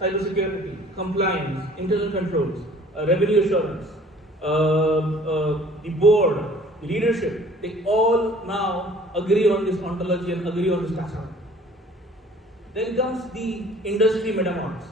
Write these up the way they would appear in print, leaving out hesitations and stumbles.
cybersecurity, compliance, internal controls, revenue assurance, the board, the leadership, they all now agree on this ontology and agree on this taxonomy. Then comes the industry meta models.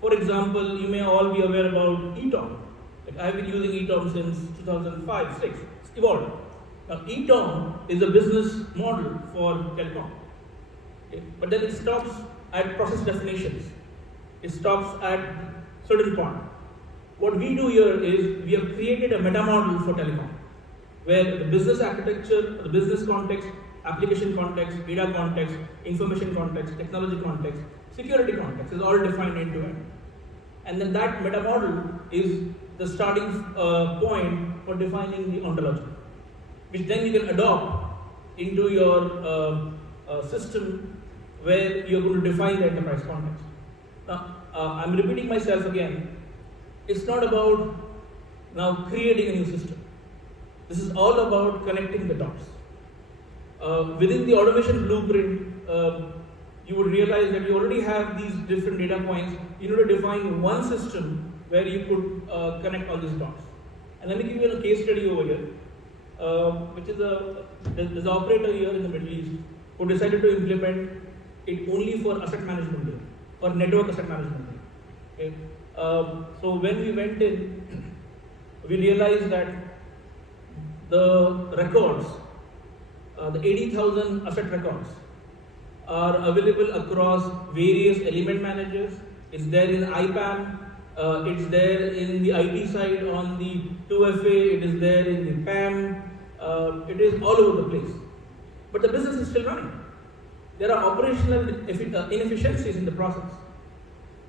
For example, you may all be aware about eTOM. Like I've been using eTOM since 2005, 6. It's evolved. Now, eTOM is a business model for telecom. Okay? But then it stops at process definitions. It stops at certain point. What we do here is we have created a meta model for telecom, where the business architecture, the business context, application context, data context, information context, technology context, security context is all defined end to end. And then that meta model is the starting point for defining the ontology, which then you can adopt into your system where you're going to define the enterprise context. Now, I'm repeating myself again. It's not about now creating a new system. This is all about connecting the dots. Within the automation blueprint, you would realize that you already have these different data points. You need to define one system where you could connect all these dots. And let me give you a case study over here, which is there's an operator here in the Middle East who decided to implement it only for asset management here, for network asset management here. Okay? So when we went in, we realized that the records, the 80,000 asset records, are available across various element managers. It's there in IPAM, it's there in the IT side on the 2FA, it is there in the PAM, it is all over the place. But the business is still running. There are operational inefficiencies in the process.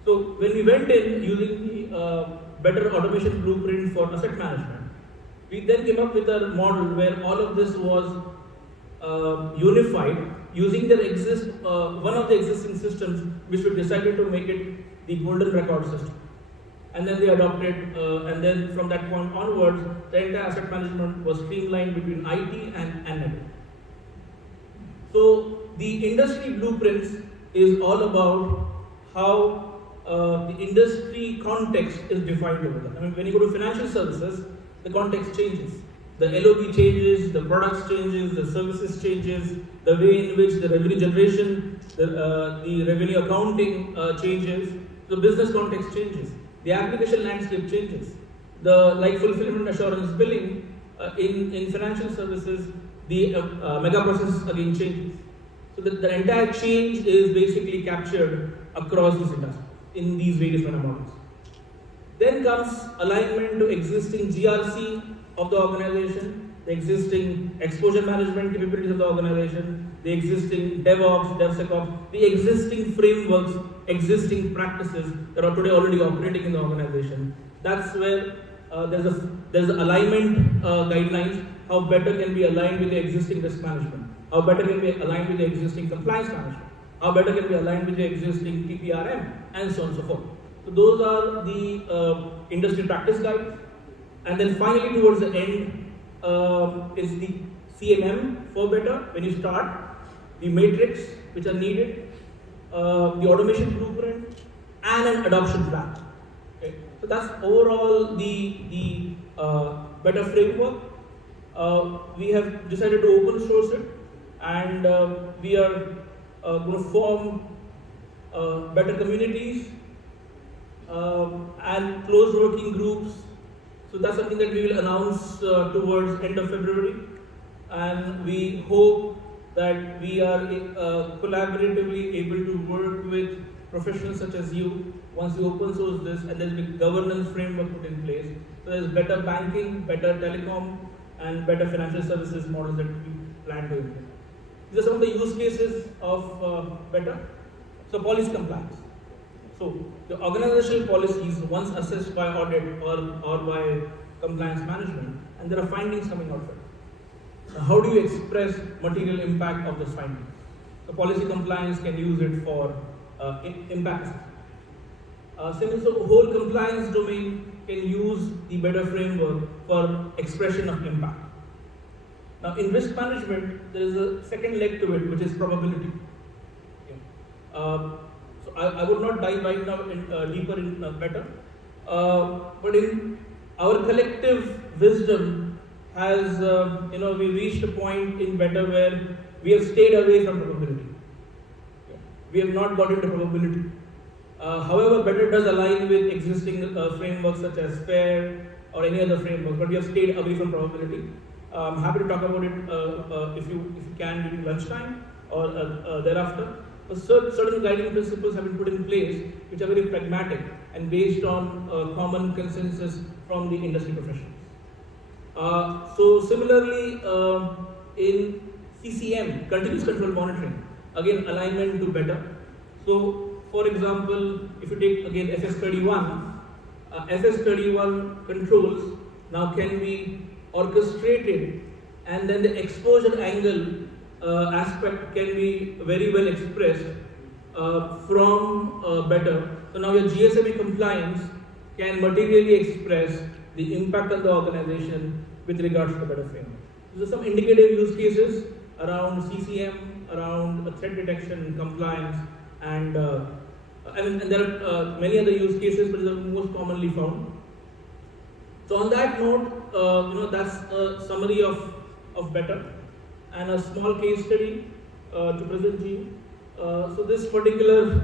So when we went in using the better automation blueprint for asset management, we then came up with a model where all of this was unified using one of the existing systems, which we decided to make it the golden record system. And then they adopted, and then from that point onwards, the entire asset management was streamlined between IT and network. So the industry blueprints is all about how the industry context is defined over there. I mean, when you go to financial services, the context changes. The LOB changes, the products changes, the services changes, the way in which the revenue generation, the revenue accounting changes, the business context changes, the application landscape changes. The like fulfillment assurance billing in financial services, the mega process again changes. So the entire change is basically captured across this industry in these various meta models. Then comes alignment to existing GRC of the organization, the existing exposure management capabilities of the organization, the existing DevOps, DevSecOps, the existing frameworks, existing practices that are today already operating in the organization. That's where there's alignment guidelines, how better can be aligned with the existing risk management, how better can be aligned with the existing compliance management, how better can be aligned with the existing TPRM, and so on and so forth. So those are the industry practice guides. And then finally towards the end is the CMM for better, when you start, the matrix which are needed, the automation blueprint, and an adoption plan. Okay. So that's overall the better framework. We have decided to open source it, and we are going to form better communities and close working groups. So that's something that we will announce towards end of February, and we hope that we are collaboratively able to work with professionals such as you once we open source this, and there's a governance framework put in place. So there's better banking, better telecom, and better financial services models that we plan to implement. These are some of the use cases of better. So policy compliance. So the organizational policies, once assessed by audit or by compliance management, and there are findings coming out of it. Now, how do you express material impact of those findings? So policy compliance can use it for impact assessment. So whole compliance domain can use the better framework for expression of impact. Now in risk management, there is a second leg to it, which is probability. Okay. So I would not dive right now deeper in better, but in our collective wisdom has, we reached a point in better where we have stayed away from probability. We have not got into probability. However, better does align with existing frameworks such as FAIR or any other framework, but we have stayed away from probability. I'm happy to talk about it if you can during lunchtime or thereafter. But certain guiding principles have been put in place which are very pragmatic and based on common consensus from the industry professionals. So similarly, in CCM, continuous control monitoring, again alignment to better. So for example, if you take again FS31, FS31 controls now can be orchestrated, and then the exposure angle aspect can be very well expressed from better. So now your GSME compliance can materially express the impact on the organization with regards to the better framework. So some indicative use cases around CCM, around threat detection and compliance, and there are many other use cases, but these are most commonly found. So on that note, that's a summary of better and a small case study to present to you. So this particular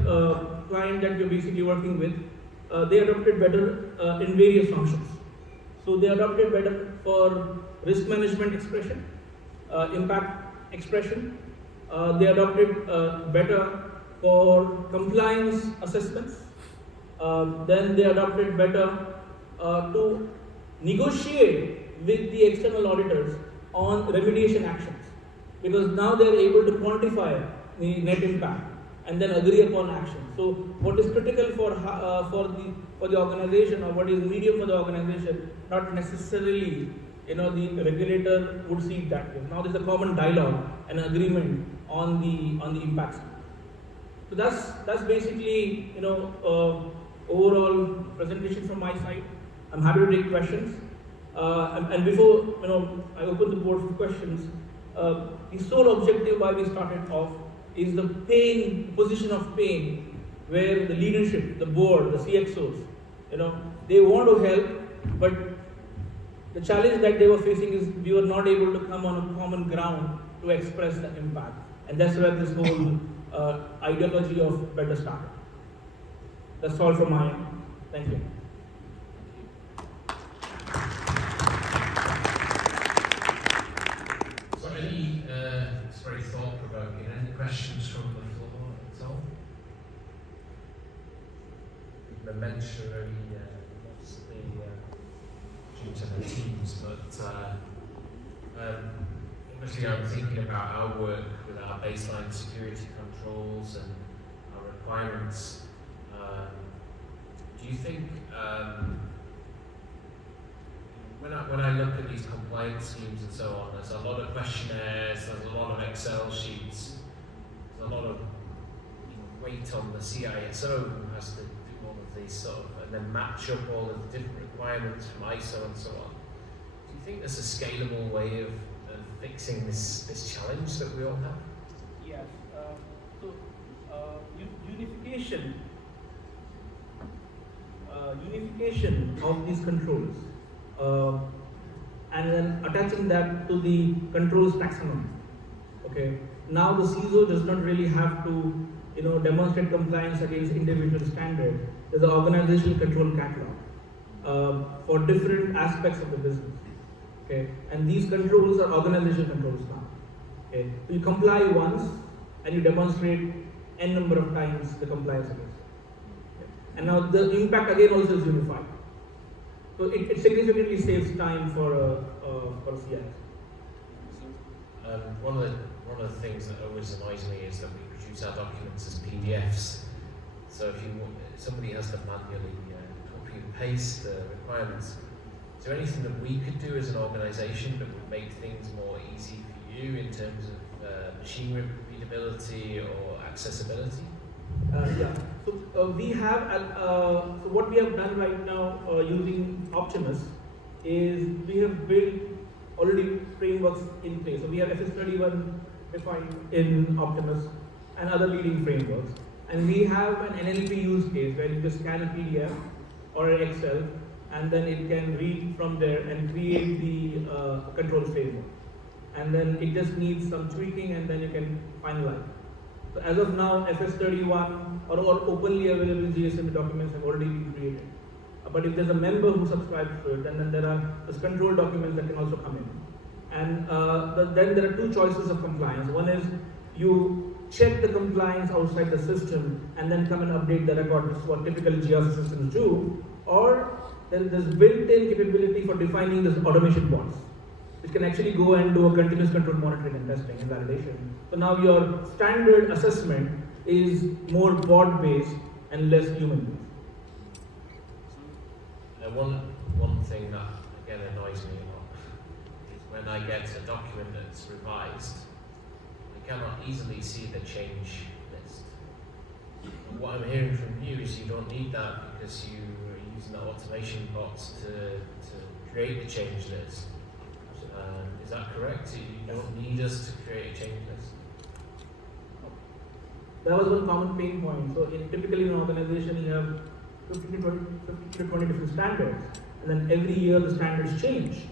client that we're basically working with, they adopted better in various functions. So they adopted better for risk management expression, impact expression. They adopted better for compliance assessments. Then they adopted better to negotiate with the external auditors on remediation actions, because now they are able to quantify the net impact and then agree upon action. So what is critical for the organization, or what is medium for the organization, not necessarily the regulator would see it that way. Now there's a common dialogue and agreement on the impacts. So that's basically overall presentation from my side. I'm happy to take questions. And before I open the board for questions, the sole objective why we started off is the position of pain, where the leadership, the board, the CXOs, they want to help, but the challenge that they were facing is we were not able to come on a common ground to express the impact. And that's where this whole ideology of better started. That's all from my end. Thank you. So it's very thought-provoking. Any questions from the floor at all? Momentarily lost due to the teams, but obviously I'm thinking about our work with our baseline security controls and our requirements. Do you think when I look at these compliance schemes and so on, there's a lot of questionnaires, there's a lot of Excel sheets, there's a lot of weight on the CISO who has to do all of these sort of, and then match up all of the different requirements from ISO and so on. Do you think there's a scalable way of fixing this challenge that we all have? Yes. Unification of these controls, and then attaching that to the controls taxonomy. Okay. Now the CISO does not really have to, demonstrate compliance against individual standards. There's an organizational control catalog for different aspects of the business. Okay. And these controls are organizational controls now. Okay. So you comply once and you demonstrate n number of times the compliance against. And now the impact again also is unified. So it significantly saves time for CIs. One of the things that always annoys me is that we produce our documents as PDFs. So if somebody has to manually copy and paste the requirements, is there anything that we could do as an organisation that would make things more easy for you in terms of machine readability or accessibility? Yeah. So we have. So what we have done right now using Optimas is we have built already frameworks in place. So we have FS31 defined in Optimas and other leading frameworks. And we have an NLP use case where you just scan a PDF or an Excel, and then it can read from there and create the control framework. And then it just needs some tweaking, and then you can finalize. So as of now, FS31 or openly available GSM documents have already been created. But if there's a member who subscribes to it, then there are those control documents that can also come in. And then there are two choices of compliance. One is you check the compliance outside the system and then come and update the record. This is what typical GRC systems do. Or then there's built-in capability for defining this automation bots, which can actually go and do a continuous control monitoring and testing and validation. So now your standard assessment is more bot-based and less human-based. One thing that again annoys me a lot is when I get a document that's revised, I cannot easily see the change list. What I'm hearing from you is you don't need that because you are using the automation bots to create the change list. Is that correct? You don't need us to create a change list? That was one common pain point. So typically in an organization you have 50 to 20 different standards, and then every year the standards change.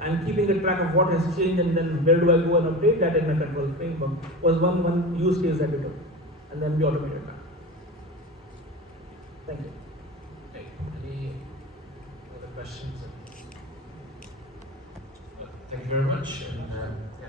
And keeping a track of what has changed and then where do I go and update that in my control framework was one use case that we took. And then we automated that. Thank you. Okay. Any other questions? Thank you very much. And, yeah.